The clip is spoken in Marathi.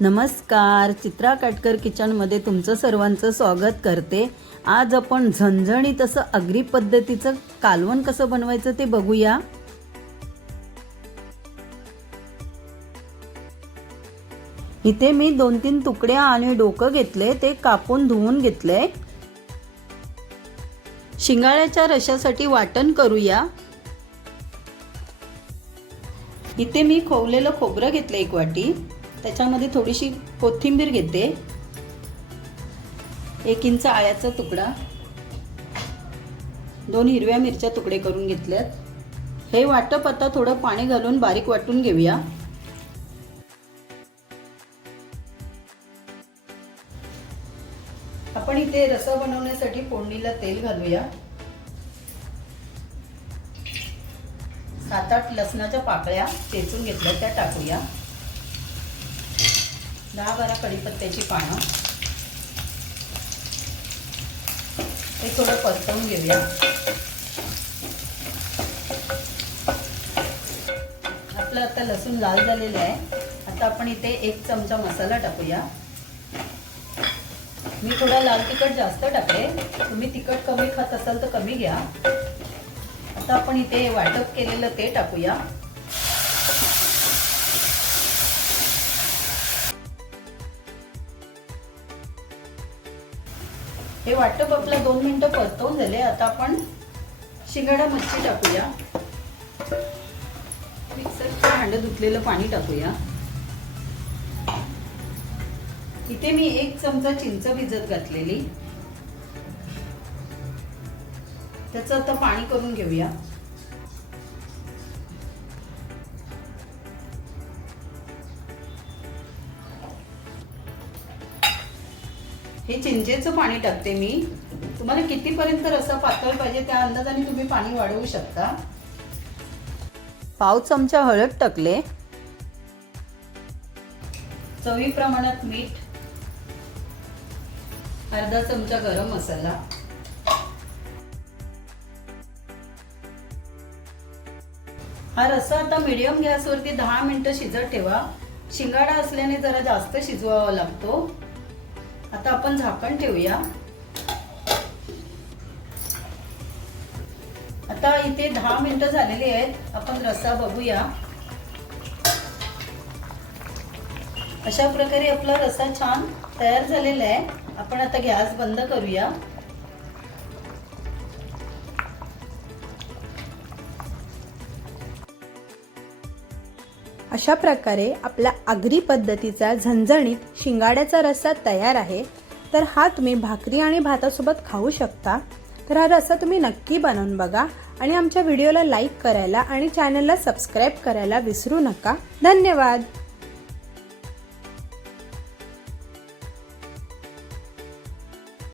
नमस्कार चित्रा काटकर किचनमध्ये तुमचं सर्वांचं स्वागत करते. आज आपण झणझणीत असं अग्री पद्धतीचं कालवण कसं बनवायचं ते बघूया. इथे मी दोन तीन तुकड्या आणि डोकं घेतले ते कापून धुवून घेतले. शिंगाळ्याच्या रशासाठी वाटण करूया. इथे मी खोवलेलं खोबरं घेतलं एक वाटी. त्याच्यामध्ये थोडीशी कोथिंबीर घेते. एक इंच आळ्याचा तुकडा. दोन हिरव्या मिरच्या तुकडे करून घेतल्यात. हे वाटप आता थोडं पाणी घालून बारीक वाटून घेऊया. आपण इथे रसा बनवण्यासाठी फोडणीला तेल घालूया. सात आठ लसणाच्या पाकळ्या चेचून घेतल्या त्या टाकूया. दहा बारा कढीपत्त्याची पानं. हे थोडं परतवून घेऊया. आपलं आता लसूण लाल झालेलं आहे. आता आपण इथे एक चमचा मसाला टाकूया. मी थोडा लाल तिखट जास्त टाकले. तुम्ही तिखट कमी खात असाल तर कमी घ्या. आता आपण इथे वाटप केलेलं ते टाकूया. हे वाटप आपलं दोन मिनटं परतवून झाले. आता आपण शिंगाडा मच्छी टाकूया. मिक्सरचं भांडं धुतलेलं पाणी टाकूया. इथे मी एक चमचा चिंच भिजत घातलेली. त्याचं आता पाणी करून घेऊया. हे चिंचेचं पाणी टाकते मी. तुम्हाला कितीपर्यंत रसा पातळ पाहिजे त्या अंदाजाने तुम्ही पाणी वाढवू शकता. पाव चमचा हळद टाकले. चवी प्रमाणात मीठ. अर्धा चमचा गरम मसाला. हा रस्सा आता मीडियम गॅसवरती दहा मिनिटं शिजत ठेवा. शिंगाडा असल्याने जरा जास्त शिजवावा लागतो. आता आपण झाकण ठेवूया. आता इथे दहा मिनिटं झालेली आहेत. आपण रस्सा बघूया. अशा प्रकारे आपला रस्सा छान तयार झालेला आहे. आपण आता गॅस बंद करूया. अशा प्रकारे आपल्या आगरी पद्धतीचा झणझणीत शिंगाड्याचा रस्सा तयार आहे तर हा तुम्ही भाकरी आणि भातासोबत खाऊ शकता. तर हा रस्सा तुम्ही नक्की बनवून बघा आणि आमच्या व्हिडिओला लाईक करायला आणि चॅनलला सबस्क्राईब करायला विसरू नका. धन्यवाद!